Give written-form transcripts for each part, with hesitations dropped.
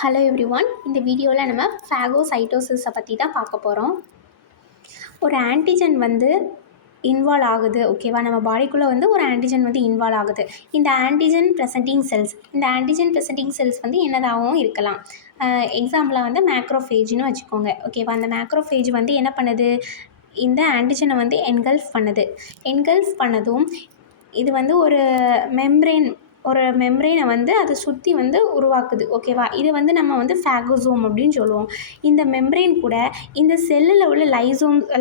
Hello everyone. இந்த வீடியோவில் நம்ம ஃபேகோசைட்டோசிஸை பற்றி தான் பார்க்க போகிறோம். ஒரு ஆன்டிஜன் வந்து இன்வால்வ் ஆகுது, ஓகேவா? நம்ம பாடிக்குள்ளே வந்து ஒரு ஆன்டிஜன் வந்து இன்வால்வ் ஆகுது. இந்த ஆன்டிஜன் ப்ரெசென்டிங் செல்ஸ் வந்து என்னதாகவும் இருக்கலாம். எக்ஸாம்பிளாக வந்து மேக்ரோஃபேஜ்னு வச்சுக்கோங்க, ஓகேவா? அந்த மேக்ரோஃபேஜ் வந்து என்ன பண்ணுது, இந்த ஆன்டிஜனை வந்து என்கல்ஃப் பண்ணதும் இது வந்து ஒரு மெம்ப்ரெயினை வந்து அதை சுற்றி வந்து உருவாக்குது, ஓகேவா? இது வந்து நம்ம வந்து ஃபேகோசோம் அப்படின்னு சொல்லுவோம். இந்த மெம்ப்ரெயின் கூட இந்த செல்லில் உள்ள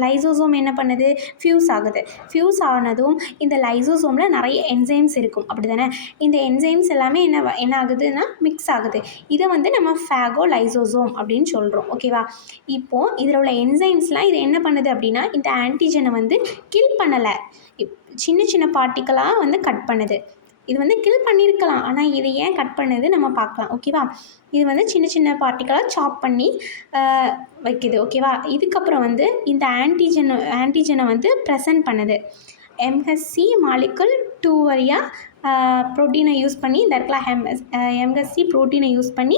லைசோசோம் என்ன பண்ணுது, ஃபியூஸ் ஆனதும் இந்த லைசோசோமில் நிறைய என்சைம்ஸ் இருக்கும், அப்படி தானே? இந்த என்சைம்ஸ் எல்லாமே என்ன ஆகுதுன்னா மிக்ஸ் ஆகுது. இதை வந்து நம்ம ஃபேகோலைசோசோம் அப்படின்னு சொல்கிறோம், ஓகேவா? இப்போது இதில் உள்ள என்சைம்ஸ்லாம் இது என்ன பண்ணுது அப்படின்னா, இந்த ஆன்டிஜனை வந்து கில் பண்ணலை, சின்ன சின்ன பார்ட்டிக்கலாக வந்து கட் பண்ணுது. இது வந்து கில் பண்ணியிருக்கலாம், ஆனால் இது ஏன் கட் பண்ணுது நம்ம பார்க்கலாம், ஓகேவா? இது வந்து சின்ன சின்ன பார்ட்டிக்கலாக சாப் பண்ணி வைக்குது, ஓகேவா? இதுக்கப்புறம் வந்து இந்த ஆன்டிஜனை வந்து ப்ரெசன்ட் பண்ணுது. MHC மாலிகுல் 2 வழியாக ப்ரோட்டீனை யூஸ் பண்ணி, இந்த இடத்துல MHC ப்ரோட்டீனை யூஸ் பண்ணி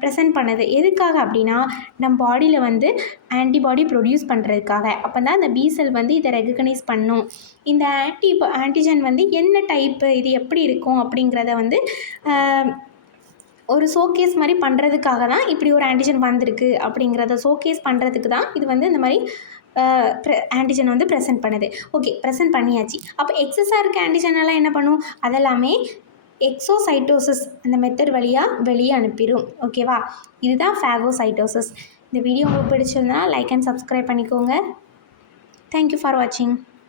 ப்ரெசன்ட் பண்ணுது. எதுக்காக அப்படின்னா, நம்ம பாடியில் வந்து ஆன்டிபாடி ப்ரொடியூஸ் பண்ணுறதுக்காக. அப்போ தான் இந்த B-செல் வந்து இதை ரெகக்னைஸ் பண்ணும். இந்த ஆன்டிஜன் வந்து என்ன டைப்பு, இது எப்படி இருக்கும் அப்படிங்கிறத வந்து ஒரு ஷோகேஸ் மாதிரி பண்ணுறதுக்காக தான் இப்படி ஒரு ஆன்டிஜன் வந்திருக்கு அப்படிங்கிறத ஷோகேஸ் பண்ணுறதுக்கு தான் இது வந்து இந்த மாதிரி ஆன்டிஜன் வந்து ப்ரெசென்ட் பண்ணுது. ஓகே, ப்ரெசென்ட் பண்ணியாச்சு. அப்போ எக்ஸஸாக இருக்க ஆன்டிஜனெல்லாம் என்ன பண்ணும், அதெல்லாமே எக்ஸோசைட்டோசிஸ் அந்த மெத்தட் வழியாக வெளியே அனுப்பிடும், ஓகேவா? இதுதான் ஃபேகோசைட்டோசிஸ். இந்த வீடியோ உங்களுக்கு பிடிச்சிருந்தா லைக் அண்ட் சப்ஸ்கிரைப் பண்ணிக்கோங்க. தேங்க்யூ ஃபார் வாட்சிங்.